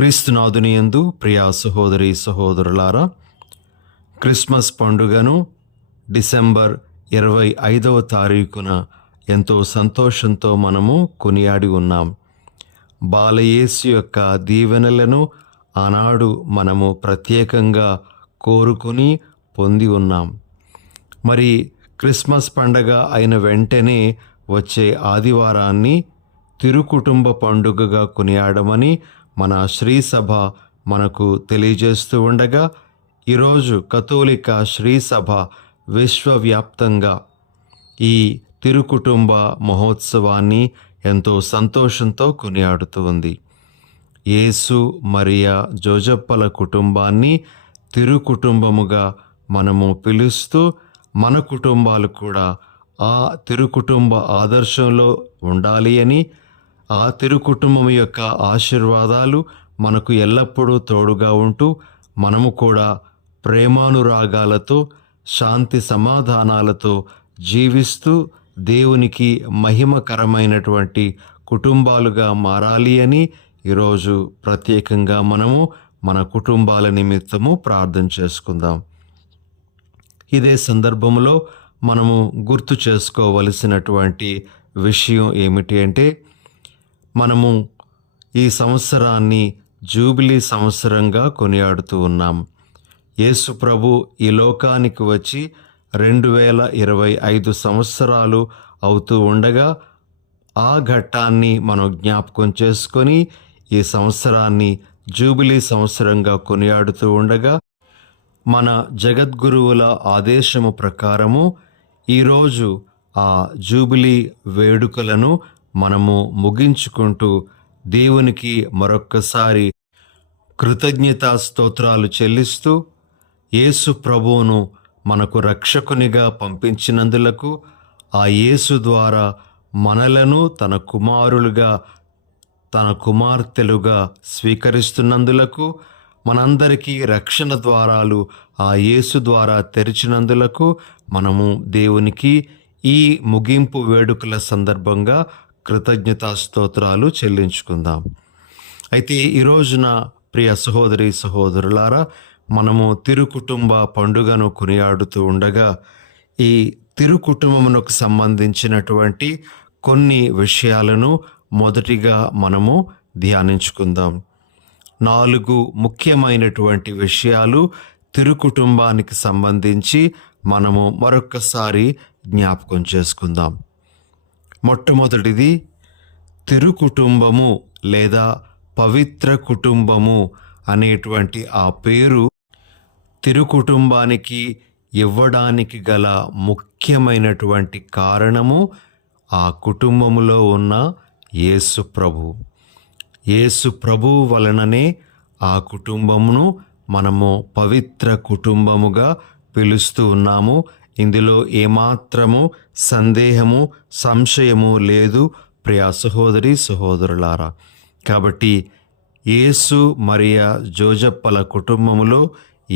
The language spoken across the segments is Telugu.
క్రీస్తునాథుని యందు ప్రియా సహోదరి సహోదరులారా, క్రిస్మస్ పండుగను డిసెంబర్ 25వ తారీఖున ఎంతో సంతోషంతో మనము కొనియాడి ఉన్నాం. బాలయేసు యొక్క దీవెనలను ఆనాడు మనము ప్రత్యేకంగా కోరుకొని పొంది ఉన్నాం. మరి క్రిస్మస్ పండగ అయిన వెంటనే వచ్చే ఆదివారాన్ని తిరుకుటుంబ పండుగగా కొనియాడమని మన శ్రీ సభ మనకు తెలియజేస్తూ ఉండగా, ఈరోజు కథోలిక శ్రీ సభ విశ్వవ్యాప్తంగా ఈ తిరుకుటుంబ మహోత్సవాన్ని ఎంతో సంతోషంతో కొనియాడుతూ ఉంది. యేసు మరియా జోజప్పల కుటుంబాన్ని తిరుకుటుంబముగా మనము పిలుస్తూ, మన కుటుంబాలు కూడా ఆ తిరుకుటుంబ ఆదర్శంలో ఉండాలి అని, ఆ తిరుకుటుంబం యొక్క ఆశీర్వాదాలు మనకు ఎల్లప్పుడూ తోడుగా ఉంటూ, మనము కూడా ప్రేమానురాగాలతో శాంతి సమాధానాలతో జీవిస్తూ దేవునికి మహిమకరమైనటువంటి కుటుంబాలుగా మారాలి అని ఈరోజు ప్రత్యేకంగా మనము మన కుటుంబాల నిమిత్తము ప్రార్థన చేసుకుందాం. ఇదే సందర్భంలో మనము గుర్తు చేసుకోవలసినటువంటి విషయం ఏమిటి అంటే, మనము ఈ సంవత్సరాన్ని జూబిలీ సంవత్సరంగా కొనియాడుతూ ఉన్నాం. యేసు ప్రభు ఈ లోకానికి వచ్చి 2025 సంవత్సరాలు అవుతూ ఉండగా, ఆ ఘట్టాన్ని మనం జ్ఞాపకం చేసుకొని ఈ సంవత్సరాన్ని జూబిలీ సంవత్సరంగా కొనియాడుతూ ఉండగా, మన జగద్గురువుల ఆదేశము ప్రకారము ఈరోజు ఆ జూబిలీ వేడుకలను మనము ముగించుకుంటూ దేవునికి మరొక్కసారి కృతజ్ఞతా స్తోత్రాలు చెల్లిస్తూ, యేసు ప్రభువును మనకు రక్షకునిగా పంపించినందులకు, ఆ యేసు ద్వారా మనలను తన కుమారులుగా తన కుమార్తెలుగా స్వీకరిస్తున్నందులకు, మనందరికీ రక్షణ ద్వారాలు ఆ యేసు ద్వారా తెరిచినందులకు మనము దేవునికి ఈ ముగింపు వేడుకల సందర్భంగా కృతజ్ఞతా స్తోత్రాలు చెల్లించుకుందాం. అయితే ఈ రోజున ప్రియ సహోదరి సహోదరులారా, మనము తిరుకుటుంబ పండుగను కొనియాడుతూ ఉండగా, ఈ తిరుకుటుంబమునకు సంబంధించినటువంటి కొన్ని విషయాలను మొదటిగా మనము ధ్యానించుకుందాం. 4 ముఖ్యమైనటువంటి విషయాలు తిరుకుటుంబానికి సంబంధించి మనము మరొక్కసారి జ్ఞాపకం చేసుకుందాం. మొట్టమొదటిది, తిరుకుటుంబము లేదా పవిత్ర కుటుంబము అనేటువంటి ఆ పేరు తిరుకుటుంబానికి ఇవ్వడానికి గల ముఖ్యమైనటువంటి కారణము ఆ కుటుంబములో ఉన్న యేసు ప్రభు. యేసు ప్రభువు వలననే ఆ కుటుంబమును మనము పవిత్ర కుటుంబముగా పిలుస్తూ ఉన్నాము. ఇందులో ఏమాత్రము సందేహము సంశయము లేదు ప్రియా సహోదరి సహోదరులారా. కాబట్టి యేసు మరియా జోజప్పల కుటుంబములో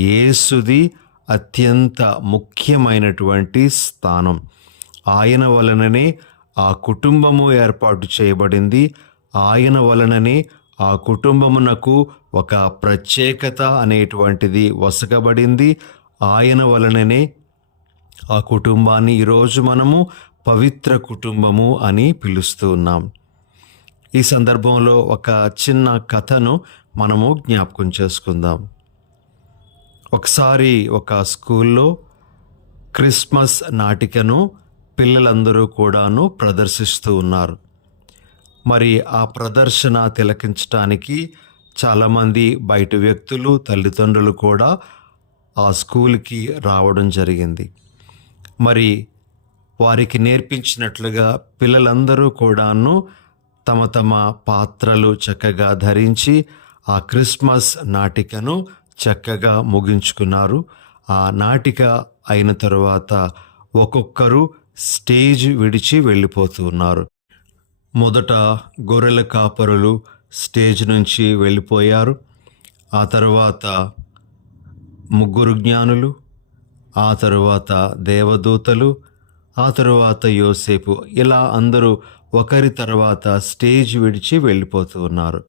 యేసుది అత్యంత ముఖ్యమైనటువంటి స్థానం. ఆయన వలననే ఆ కుటుంబము ఏర్పాటు చేయబడింది. ఆయన వలననే ఆ కుటుంబమునకు ఒక ప్రత్యేకత అనేటువంటిది వసగబడింది. ఆయన వలననే ఆ కుటుంబాన్ని ఈరోజు మనము పవిత్ర కుటుంబము అని పిలుస్తూ ఉన్నాం. ఈ సందర్భంలో ఒక చిన్న కథను మనము జ్ఞాపకం చేసుకుందాం. ఒకసారి ఒక స్కూల్లో క్రిస్మస్ నాటికను పిల్లలందరూ కూడాను ప్రదర్శిస్తూ ఉన్నారు. మరి ఆ ప్రదర్శన తిలకించడానికి చాలామంది బయట వ్యక్తులు, తల్లిదండ్రులు కూడా ఆ స్కూల్కి రావడం జరిగింది. మరి వారికి నేర్పించినట్లుగా పిల్లలందరూ కూడాను తమ తమ పాత్రలు చక్కగా ధరించి ఆ క్రిస్మస్ నాటికను చక్కగా ముగించుకున్నారు. ఆ నాటిక అయిన తరువాత ఒక్కొక్కరు స్టేజ్ విడిచి వెళ్ళిపోతూ ఉన్నారు. మొదట గొర్రెల కాపరులు స్టేజ్ నుంచి వెళ్ళిపోయారు. ఆ తర్వాత 3 జ్ఞానులు, ఆ తరువాత దేవదూతలు, ఆ తరువాత యోసేపు, ఇలా అందరూ ఒకరి తర్వాత స్టేజ్ విడిచి వెళ్ళిపోతూ ఉన్నారు.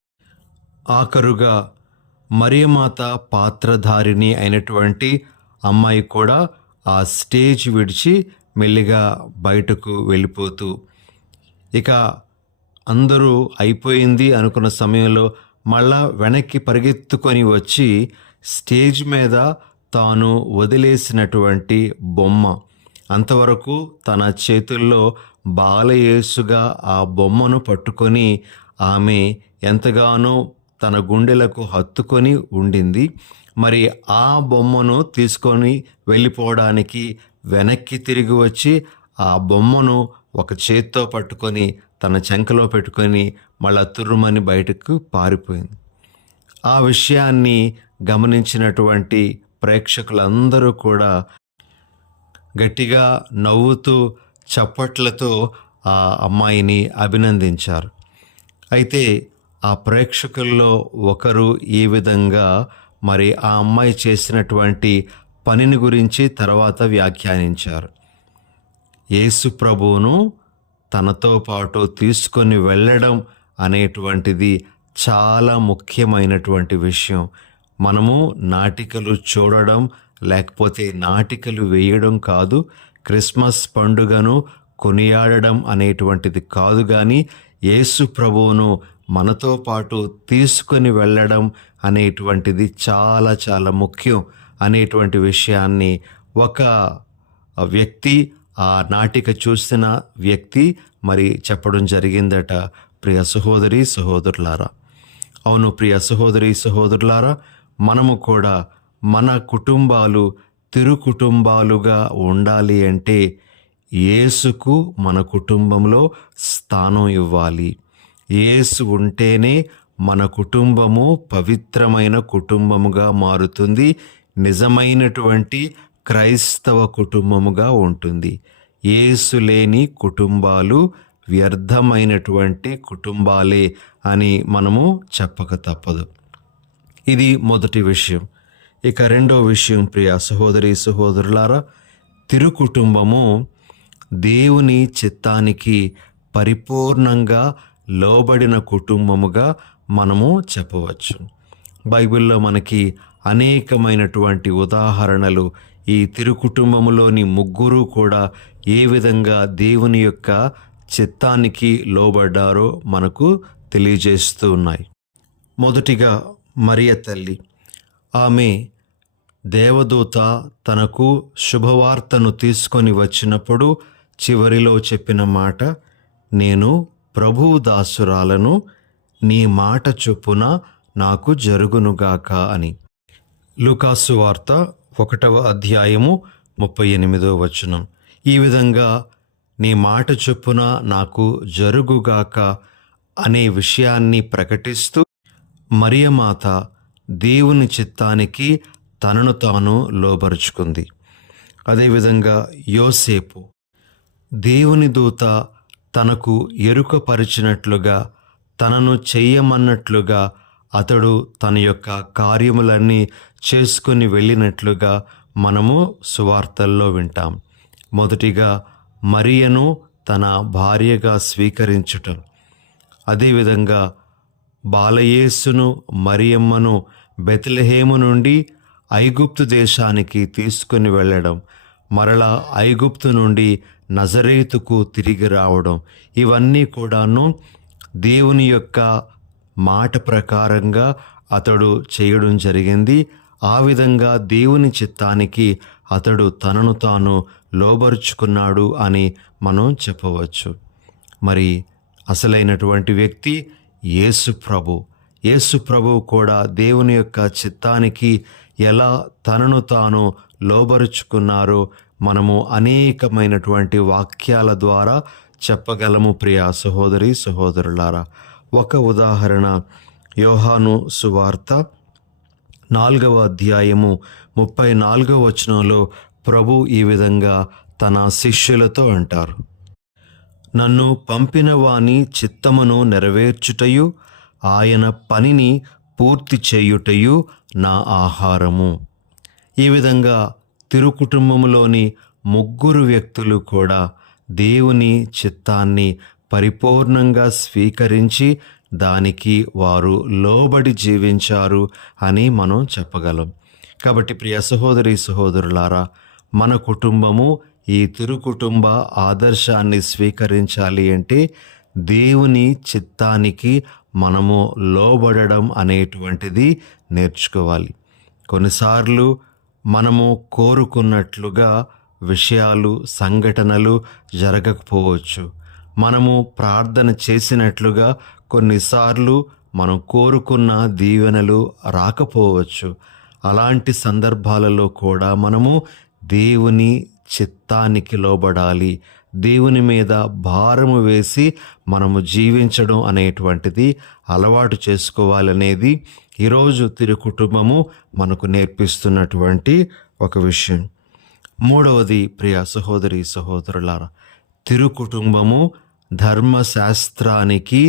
ఆఖరుగా మరియమాత పాత్రధారిణి అయినటువంటి అమ్మాయి కూడా ఆ స్టేజ్ విడిచి మెల్లిగా బయటకు వెళ్ళిపోతూ, ఇక అందరూ అయిపోయింది అనుకున్న సమయంలో మళ్ళా వెనక్కి పరిగెత్తుకొని వచ్చి స్టేజ్ మీద తాను వదిలేసినటువంటి బొమ్మ, అంతవరకు తన చేతుల్లో బాలయేసుగా ఆ బొమ్మను పట్టుకొని ఆమె ఎంతగానో తన గుండెలకు హత్తుకొని ఉండింది. మరి ఆ బొమ్మను తీసుకొని వెళ్ళిపోవడానికి వెనక్కి తిరిగి వచ్చి ఆ బొమ్మను ఒక చేత్తో పట్టుకొని తన చెంకలో పెట్టుకొని మళ్ళా తుర్రుమని బయటకు పారిపోయింది. ఆ విషయాన్ని గమనించినటువంటి ప్రేక్షకులందరూ కూడా గట్టిగా నవ్వుతూ చప్పట్లతో ఆ అమ్మాయిని అభినందించారు. అయితే ఆ ప్రేక్షకుల్లో ఒకరు ఈ విధంగా మరి ఆ అమ్మాయి చేసినటువంటి పనిని గురించి తర్వాత వ్యాఖ్యానించారు. యేసు ప్రభువును తనతో పాటు తీసుకొని వెళ్ళడం అనేటువంటిది చాలా ముఖ్యమైనటువంటి విషయం. మనము నాటికలు చూడడం లేకపోతే నాటికలు వేయడం కాదు, క్రిస్మస్ పండుగను కొనియాడడం అనేటువంటిది కాదు, కానీ యేసు ప్రభువును మనతో పాటు తీసుకొని వెళ్ళడం అనేటువంటిది చాలా చాలా ముఖ్యం అనేటువంటి విషయాన్ని ఒక వ్యక్తి, ఆ నాటిక చూసిన వ్యక్తి మరి చెప్పడం జరిగిందట. ప్రియ సహోదరి సహోదరులారా, అవును ప్రియ సహోదరి సహోదరులారా, మనము కూడా మన కుటుంబాలు తిరు కుటుంబాలుగా ఉండాలి అంటే యేసుకు మన కుటుంబంలో స్థానం ఇవ్వాలి. యేసు ఉంటేనే మన కుటుంబము పవిత్రమైన కుటుంబముగా మారుతుంది, నిజమైనటువంటి క్రైస్తవ కుటుంబముగా ఉంటుంది. యేసు లేని కుటుంబాలు వ్యర్థమైనటువంటి కుటుంబాలే అని మనము చెప్పక తప్పదు. ఇది మొదటి విషయం. ఇక రెండో విషయం, ప్రియ సహోదరి సహోదరులారా, తిరు కుటుంబము దేవుని చిత్తానికి పరిపూర్ణంగా లోబడిన కుటుంబముగా మనము చెప్పవచ్చు. బైబిల్లో మనకి అనేకమైనటువంటి ఉదాహరణలు ఈ తిరు కుటుంబములోని ముగ్గురు కూడా ఏ విధంగా దేవుని యొక్క చిత్తానికి లోబడ్డారో మనకు తెలియజేస్తూ ఉన్నాయి. మొదటిగా మరియ తల్లి, ఆమె దేవదూత తనకు శుభవార్తను తీసుకొని వచ్చినప్పుడు చివరిలో చెప్పిన మాట, నేను ప్రభువు దాసురాలను, నీ మాట చొప్పున నాకు జరుగునుగాక అని. లూకాసు వార్త 1వ అధ్యాయము 38వ వచనం. ఈ విధంగా నీ మాట చొప్పున నాకు జరుగుగాక అనే విషయాన్ని ప్రకటిస్తూ మరియమాత దేవుని చిత్తానికి తనను తాను లోబరుచుకుంది. అదేవిధంగా యోసేపు దేవుని దూత తనకు ఎరుకపరిచినట్లుగా, తనను చెయ్యమన్నట్లుగా అతడు తన యొక్క కార్యములన్నీ చేసుకుని వెళ్ళినట్లుగా మనము సువార్తల్లో వింటాం. మొదటిగా మరియను తన భార్యగా స్వీకరించటం, అదేవిధంగా బాలయేసును మరియమ్మను బెత్లెహేము నుండి ఐగుప్తు దేశానికి తీసుకుని వెళ్ళడం, మరలా ఐగుప్తు నుండి నజరేతుకు తిరిగి రావడం, ఇవన్నీ కూడాను దేవుని యొక్క మాట ప్రకారంగా అతడు చేయడం జరిగింది. ఆ విధంగా దేవుని చిత్తానికి అతడు తనను తాను లోబరుచుకున్నాడు అని మనం చెప్పవచ్చు. మరి అసలైనటువంటి వ్యక్తి యేసు ప్రభు. యేసు ప్రభువు కూడా దేవుని యొక్క చిత్తానికి ఎలా తనను తాను లోబరుచుకున్నారో మనము అనేకమైనటువంటి వాక్యాల ద్వారా చెప్పగలము. ప్రియ సహోదరి సహోదరులారా, ఒక ఉదాహరణ, యోహాను సువార్త 4వ అధ్యాయము 34వ వచనంలో ప్రభు ఈ విధంగా తన శిష్యులతో అంటారు, నన్ను పంపిన వాని చిత్తమును నెరవేర్చుటయు ఆయన పనిని పూర్తి చేయుటయు నా ఆహారము. ఈ విధంగా తిరు కుటుంబంలోని ముగ్గురు వ్యక్తులు కూడా దేవుని చిత్తాన్ని పరిపూర్ణంగా స్వీకరించి దానికి వారు లోబడి జీవించారు అని మనం చెప్పగలం. కాబట్టి ప్రియ సహోదరి సహోదరులారా, మన కుటుంబము ఈ తిరుకుటుంబ ఆదర్శాన్ని స్వీకరించాలి అంటే దేవుని చిత్తానికి మనము లోబడడం అనేటువంటిది నేర్చుకోవాలి. కొన్నిసార్లు మనము కోరుకున్నట్లుగా విషయాలు, సంఘటనలు జరగకపోవచ్చు. మనము ప్రార్థన చేసినట్లుగా కొన్నిసార్లు మనం కోరుకున్న దీవెనలు రాకపోవచ్చు. అలాంటి సందర్భాలలో కూడా మనము దేవుని చిత్తానికి లోబడాలి. దేవుని మీద భారము వేసి మనము జీవించడం అనేటువంటిది అలవాటు చేసుకోవాలనేది ఈరోజు తిరుకుటుంబము మనకు నేర్పిస్తున్నటువంటి ఒక విషయం. మూడవది ప్రియ సహోదరి సహోదరులారా, తిరుకుటుంబము ధర్మశాస్త్రానికి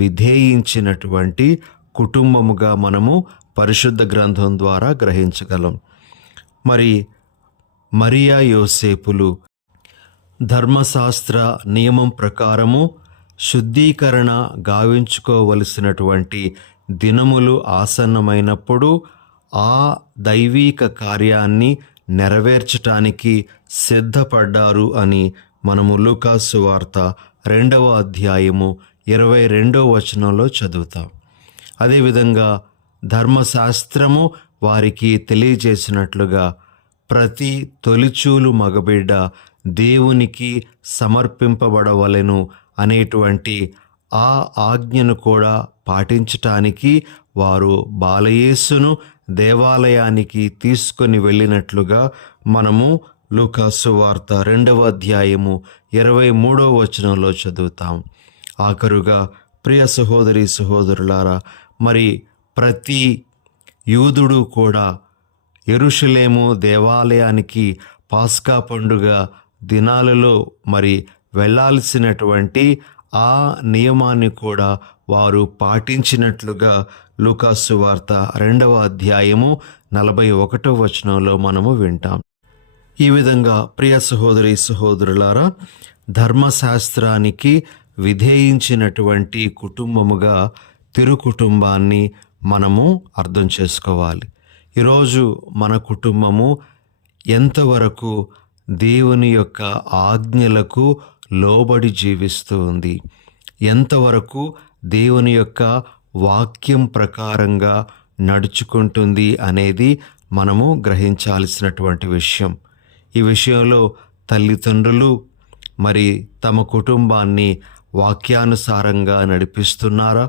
విధేయించినటువంటి కుటుంబముగా మనము పరిశుద్ధ గ్రంథం ద్వారా గ్రహించగలం. మరి మరియా యోసేపులు ధర్మశాస్త్ర నియమం ప్రకారము శుద్ధీకరణ గావించుకోవలసినటువంటి దినములు ఆసన్నమైనప్పుడు ఆ దైవీక కార్యాన్ని నెరవేర్చటానికి సిద్ధపడ్డారు అని మనము లూకాసు వార్త 2వ అధ్యాయము 22వ వచనంలో చదువుతాం. అదేవిధంగా ధర్మశాస్త్రము వారికి తెలియజేసినట్లుగా ప్రతి తొలిచూలు మగబిడ్డ దేవునికి సమర్పింపబడవలెను అనేటువంటి ఆ ఆజ్ఞను కూడా పాటించటానికి వారు బాలయేసును దేవాలయానికి తీసుకొని వెళ్ళినట్లుగా మనము లూకాసు వార్త 2వ అధ్యాయము 23వ వచనంలో చదువుతాం. ఆఖరుగా ప్రియ సహోదరి సహోదరులారా, మరి ప్రతి యూదుడు కూడా యెరూషలేము దేవాలయానికి పాస్కా పండుగ దినాలలో మరి వెళ్ళాల్సినటువంటి ఆ నియమాన్ని కూడా వారు పాటించినట్లుగా లూకాసు వార్త 2వ అధ్యాయము 41వ వచనంలో మనము వింటాం. ఈ విధంగా ప్రియ సహోదరి సహోదరులారా, ధర్మశాస్త్రానికి విధేయించినటువంటి కుటుంబముగా తిరుకుటుంబాన్ని మనము అర్థం చేసుకోవాలి. ఈరోజు మన కుటుంబము ఎంతవరకు దేవుని యొక్క ఆజ్ఞలకు లోబడి జీవిస్తూ ఉంది, ఎంతవరకు దేవుని యొక్క వాక్యం ప్రకారంగా నడుచుకుంటుంది అనేది మనము గ్రహించాల్సినటువంటి విషయం. ఈ విషయంలో తల్లిదండ్రులు మరి తమ కుటుంబాన్ని వాక్యానుసారంగా నడిపిస్తున్నారా,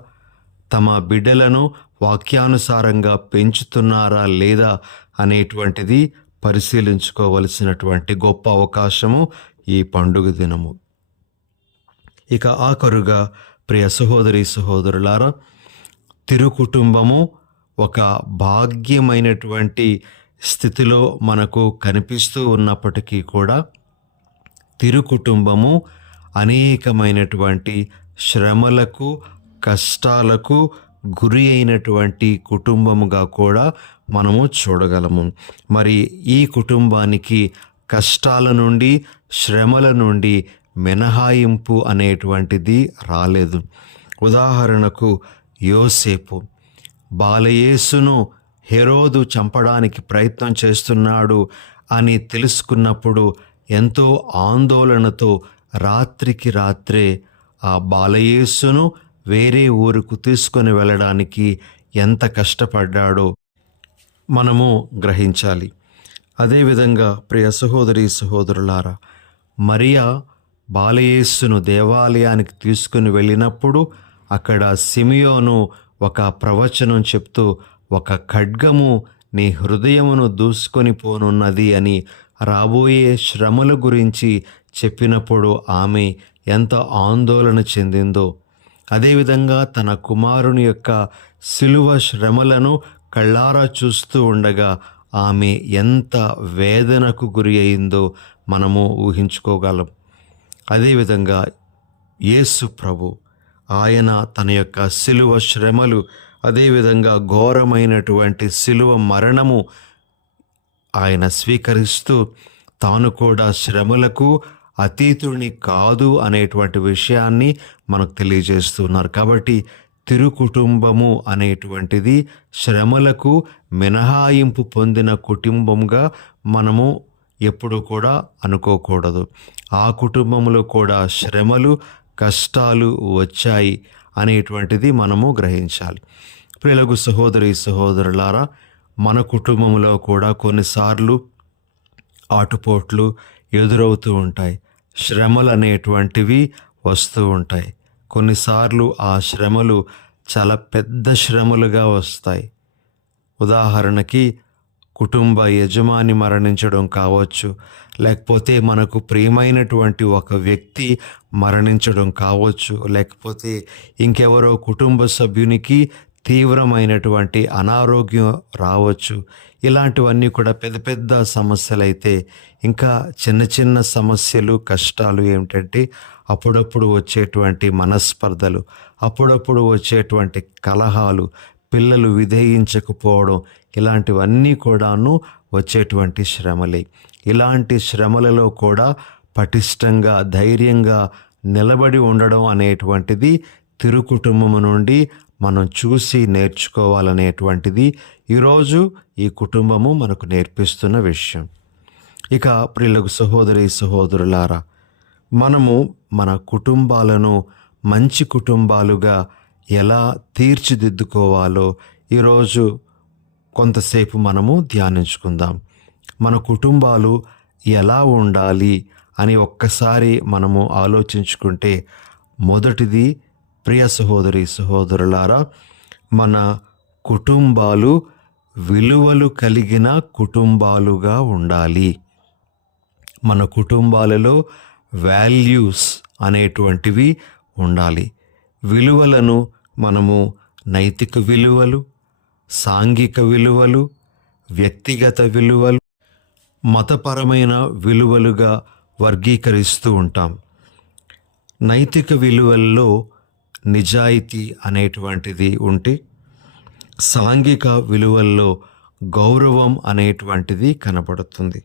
తమ బిడ్డలను వాక్యానుసారంగా పెంచుతున్నారా లేదా అనేటువంటిది పరిశీలించుకోవలసినటువంటి గొప్ప అవకాశము ఈ పండుగ దినము. ఇక ఆఖరుగా ప్రియ సహోదరి సహోదరులారా, తిరుకుటుంబము ఒక భాగ్యమైనటువంటి స్థితిలో మనకు కనిపిస్తూ ఉన్నప్పటికీ కూడా తిరుకుటుంబము అనేకమైనటువంటి శ్రమలకు, కష్టాలకు గురి అయినటువంటి కుటుంబముగా కూడా మనము చూడగలము. మరి ఈ కుటుంబానికి కష్టాల నుండి, శ్రమల నుండి మినహాయింపు అనేటువంటిది రాలేదు. ఉదాహరణకు యోసేపు బాలయేసును హెరోదు చంపడానికి ప్రయత్నం చేస్తున్నాడు అని తెలుసుకున్నప్పుడు ఎంతో ఆందోళనతో రాత్రికి రాత్రే ఆ బాలయేసును వేరే ఊరుకు తీసుకొని వెళ్ళడానికి ఎంత కష్టపడ్డాడో మనము గ్రహించాలి. అదేవిధంగా ప్రియ సహోదరి సహోదరులారా, మరియా బాలయేసును దేవాలయానికి తీసుకుని వెళ్ళినప్పుడు అక్కడ సిమియోను ఒక ప్రవచనం చెప్తూ ఒక ఖడ్గము నీ హృదయమును దూసుకొని పోనున్నది అని రాబోయే శ్రమల గురించి చెప్పినప్పుడు ఆమె ఎంత ఆందోళన చెందిందో, అదేవిధంగా తన కుమారుని యొక్క శిలువ శ్రమలను కళ్ళారా చూస్తూ ఉండగా ఆమె ఎంత వేదనకు గురి అయిందో మనము ఊహించుకోగలం. అదేవిధంగా యేసు ప్రభు ఆయన తన యొక్క శిలువ శ్రమలు, అదేవిధంగా ఘోరమైనటువంటి శిలువ మరణము ఆయన స్వీకరిస్తూ తాను కూడా శ్రమలకు అతీతుని కాదు అనేటువంటి విషయాన్ని మనకు తెలియజేస్తున్నారు. కాబట్టి తిరు కుటుంబము అనేటువంటిది శ్రమలకు మినహాయింపు పొందిన కుటుంబంగా మనము ఎప్పుడు కూడా అనుకోకూడదు. ఆ కుటుంబంలో కూడా శ్రమలు, కష్టాలు వచ్చాయి అనేటువంటిది మనము గ్రహించాలి. ప్రియులకు సహోదరి సహోదరులారా, మన కుటుంబంలో కూడా కొన్నిసార్లు ఆటుపోట్లు ఎదురవుతూ ఉంటాయి. శ్రమలు అనేటువంటివి వస్తూ ఉంటాయి. కొన్నిసార్లు ఆ శ్రమలు చాలా పెద్ద శ్రమలుగా వస్తాయి. ఉదాహరణకి కుటుంబ యజమాని మరణించడం కావచ్చు, లేకపోతే మనకు ప్రియమైనటువంటి ఒక వ్యక్తి మరణించడం కావచ్చు, లేకపోతే ఇంకెవరో కుటుంబ సభ్యునికి తీవ్రమైనటువంటి అనారోగ్యం రావచ్చు. ఇలాంటివన్నీ కూడా పెద్ద పెద్ద సమస్యలైతే, ఇంకా చిన్న చిన్న సమస్యలు, కష్టాలు ఏమిటంటే అప్పుడప్పుడు వచ్చేటువంటి మనస్పర్ధలు, అప్పుడప్పుడు వచ్చేటువంటి కలహాలు, పిల్లలు విధేయించకపోవడం, ఇలాంటివన్నీ కూడాను వచ్చేటువంటి శ్రమలే. ఇలాంటి శ్రమలలో కూడా పటిష్టంగా, ధైర్యంగా నిలబడి ఉండడం అనేటువంటిది తిరు కుటుంబము నుండి మనం చూసి నేర్చుకోవాలనేటువంటిది ఈరోజు ఈ కుటుంబము మనకు నేర్పిస్తున్న విషయం. ఇక ప్రియులకు సహోదరి సహోదరులారా, మనము మన కుటుంబాలను మంచి కుటుంబాలుగా ఎలా తీర్చిదిద్దుకోవాలో ఈరోజు కొంతసేపు మనము ధ్యానించుకుందాం. మన కుటుంబాలు ఎలా ఉండాలి అని ఒక్కసారి మనము ఆలోచించుకుంటే, మొదటిది ప్రియ సహోదరి సహోదరులారా, మన కుటుంబాలు విలువలు కలిగిన కుటుంబాలుగా ఉండాలి. మన కుటుంబాలలో వాల్యూస్ అనేటువంటివి ఉండాలి. విలువలను మనము నైతిక విలువలు, సాంఘిక విలువలు, వ్యక్తిగత విలువలు, మతపరమైన విలువలుగా వర్గీకరిస్తూ ఉంటాం. నైతిక విలువల్లో నిజాయితీ అనేటువంటిది ఉంటే, సాంఘిక విలువల్లో గౌరవం అనేటువంటిది కనబడుతుంది.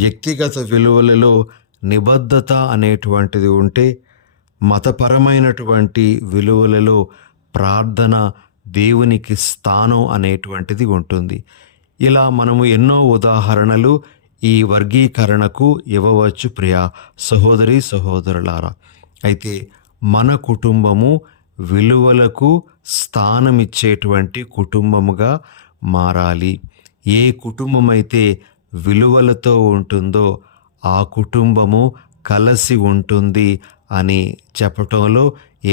వ్యక్తిగత విలువలలో నిబద్ధత అనేటువంటిది ఉంటే, మతపరమైనటువంటి విలువలలో ప్రార్థన, దేవునికి స్థానం అనేటువంటిది ఉంటుంది. ఇలా మనము ఎన్నో ఉదాహరణలు ఈ వర్గీకరణకు ఇవ్వవచ్చు ప్రియ సహోదరి సహోదరులారా. అయితే మన కుటుంబము విలువలకు స్థానమిచ్చేటువంటి కుటుంబముగా మారాలి. ఏ కుటుంబం అయితే విలువలతో ఉంటుందో ఆ కుటుంబము కలిసి ఉంటుంది అని చెప్పటంలో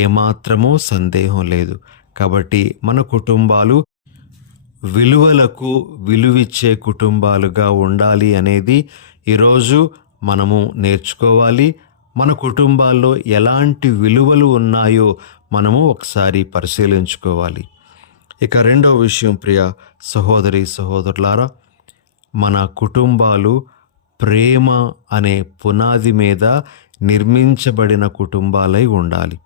ఏమాత్రమూ సందేహం లేదు. కాబట్టి మన కుటుంబాలు విలువలకు విలువిచ్చే కుటుంబాలుగా ఉండాలి అనేది ఈరోజు మనము నేర్చుకోవాలి. మన కుటుంబాల్లో ఎలాంటి విలువలు ఉన్నాయో మనము ఒకసారి పరిశీలించుకోవాలి. ఇక రెండవ విషయం ప్రియ సహోదరి సహోదరులారా, మన కుటుంబాలు ప్రేమ అనే పునాది మీద నిర్మించబడిన కుటుంబాలై ఉండాలి.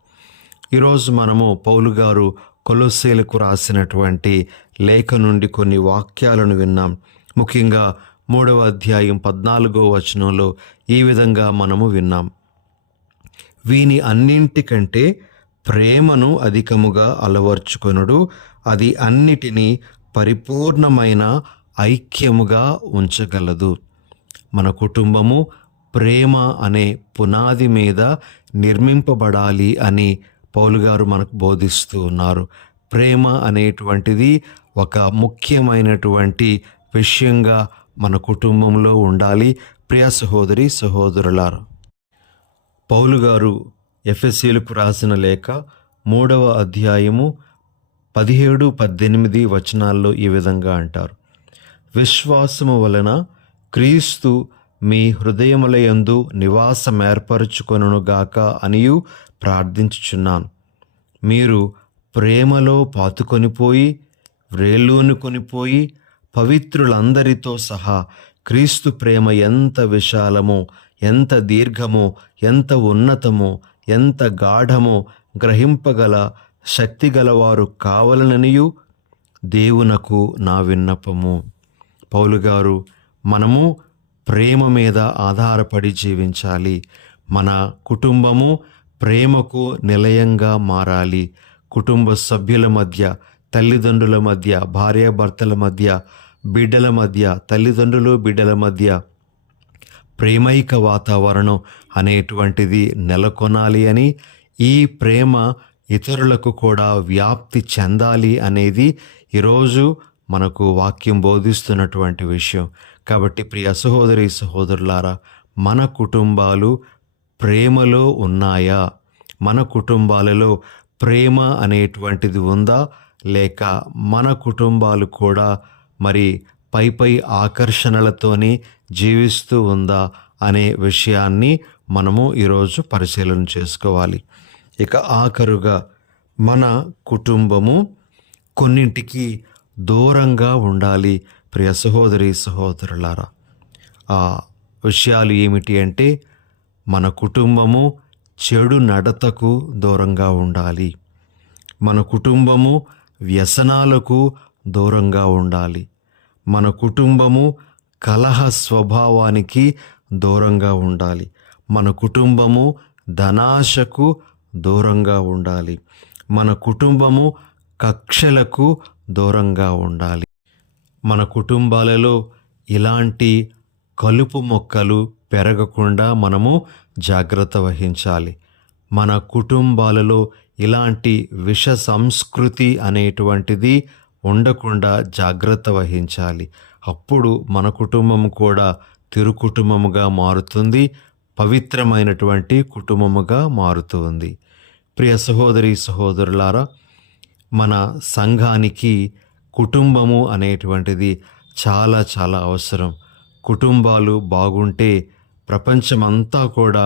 ఈరోజు మనము పౌలు గారు కొలొస్సీలకు రాసినటువంటి లేఖ నుండి కొన్ని వాక్యాలను విన్నాం. ముఖ్యంగా 3వ అధ్యాయం 14వ వచనంలో ఈ విధంగా మనము విన్నాం: వీని అన్నింటికంటే ప్రేమను అధికముగా అలవర్చుకొనుడు, అది అన్నిటినీ పరిపూర్ణమైన ఐక్యముగా ఉంచగలదు. మన కుటుంబము ప్రేమ అనే పునాది మీద నిర్మింపబడాలి అని పౌలు గారు మనకు బోధిస్తూ ఉన్నారు. ప్రేమ అనేటువంటిది ఒక ముఖ్యమైనటువంటి విషయంగా మన కుటుంబంలో ఉండాలి. ప్రియ సహోదరి సహోదరులారా, పౌలు గారు ఎఫెసీయులకు రాసిన లేఖ 3వ అధ్యాయము 17-18 వచనాల్లో ఈ విధంగా అంటారు: విశ్వాసము వలన క్రీస్తు మీ హృదయములయందు నివాసమేర్పరచుకొనుగాక అనియు ప్రార్థించుచున్నాను. మీరు ప్రేమలో పాతుకొనిపోయి, వ్రేళ్ళూనుకొనిపోయి, పవిత్రులందరితో సహా క్రీస్తు ప్రేమ ఎంత విశాలమో, ఎంత దీర్ఘమో, ఎంత ఉన్నతమో, ఎంత గాఢమో గ్రహింపగల శక్తిగలవారు కావాలననియు దేవునకు నా విన్నపము. పౌలు గారు, మనము ప్రేమ మీద ఆధారపడి జీవించాలి. మన కుటుంబము ప్రేమకు నిలయంగా మారాలి. కుటుంబ సభ్యుల మధ్య, తల్లిదండ్రుల మధ్య, భార్యాభర్తల మధ్య, బిడ్డల మధ్య, తల్లిదండ్రులు బిడ్డల మధ్య ప్రేమైక వాతావరణం అనేటువంటిది నెలకొనాలి అని, ఈ ప్రేమ ఇతరులకు కూడా వ్యాప్తి చెందాలి అనేది ఈరోజు మనకు వాక్యం బోధిస్తున్నటువంటి విషయం. కాబట్టి ప్రియ సహోదరి సహోదరులారా, మన కుటుంబాలు ప్రేమలో ఉన్నాయా? మన కుటుంబాలలో ప్రేమ అనేటువంటిది ఉందా? లేక మన కుటుంబాలు కూడా మరి పై ఆకర్షణలతోని జీవిస్తూ ఉందా అనే విషయాన్ని మనము ఈరోజు పరిశీలన చేసుకోవాలి. ఇక ఆఖరుగా మన కుటుంబము కొన్నింటికి దూరంగా ఉండాలి. ప్రియ సహోదరి సహోదరులారా, ఆ విషయాలు ఏమిటి అంటే, మన కుటుంబము చెడు నడతకు దూరంగా ఉండాలి. మన కుటుంబము వ్యసనాలకు దూరంగా ఉండాలి. మన కుటుంబము కలహ స్వభావానికి దూరంగా ఉండాలి. మన కుటుంబము ధనాశకు దూరంగా ఉండాలి. మన కుటుంబము కక్షలకు దూరంగా ఉండాలి. మన కుటుంబాలలో ఇలాంటి కలుపు మొక్కలు పెరగకుండా మనము జాగ్రత్త వహించాలి. మన కుటుంబాలలో ఇలాంటి విష సంస్కృతి అనేటువంటిది ఉండకుండా జాగ్రత్త వహించాలి. అప్పుడు మన కుటుంబం కూడా తిరుకుటుంబముగా మారుతుంది, పవిత్రమైనటువంటి కుటుంబముగా మారుతుంది. ప్రియ సహోదరి సహోదరులారా, మన సంఘానికి కుటుంబము అనేటువంటిది చాలా చాలా అవసరం. కుటుంబాలు బాగుంటే ప్రపంచమంతా కూడా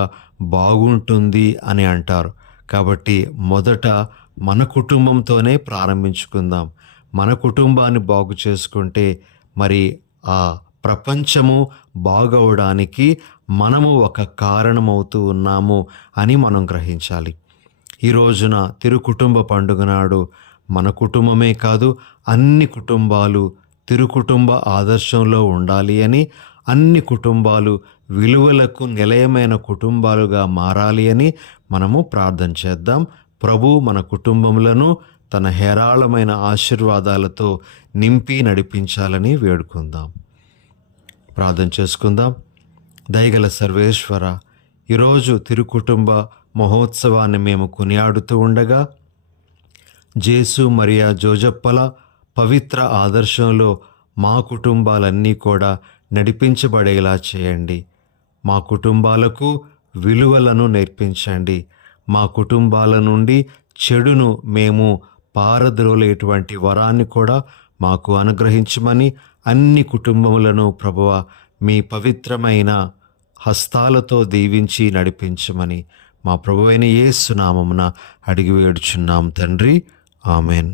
బాగుంటుంది అని అంటారు. కాబట్టి మొదట మన కుటుంబంతోనే ప్రారంభించుకుందాం. మన కుటుంబాన్ని బాగు చేసుకుంటే మరి ఆ ప్రపంచము బాగవడానికి మనము ఒక కారణమవుతూ ఉన్నాము అని మనం గ్రహించాలి. ఈ రోజున తిరుకుటుంబ పండుగ నాడు మన కుటుంబమే కాదు, అన్ని కుటుంబాలు తిరుకుటుంబ ఆదర్శంలో ఉండాలి అని, అన్ని కుటుంబాలు విలువలకు నిలయమైన కుటుంబాలుగా మారాలి అని మనము ప్రార్థన చేద్దాం. ప్రభు మన కుటుంబములను తన హేరాళమైన ఆశీర్వాదాలతో నింపి నడిపించాలని వేడుకుందాం. ప్రార్థన చేసుకుందాం. దయగల సర్వేశ్వర, ఈరోజు తిరుకుటుంబ మహోత్సవాన్ని మేము కొనియాడుతూ ఉండగా, జేసు మరియా జోజప్పల పవిత్ర ఆదర్శంలో మా కుటుంబాలన్నీ కూడా నడిపించబడేలా చేయండి. మా కుటుంబాలకు విలువలను నేర్పించండి. మా కుటుంబాల నుండి చెడును మేము పారద్రోలేటువంటి వరాన్ని కూడా మాకు అనుగ్రహించమని, అన్ని కుటుంబములను ప్రభువా మీ పవిత్రమైన హస్తాలతో దీవించి నడిపించమని మా ప్రభువైన యేసు నామమున అడిగి వేడుచున్నాం తండ్రి. ఆమెన్.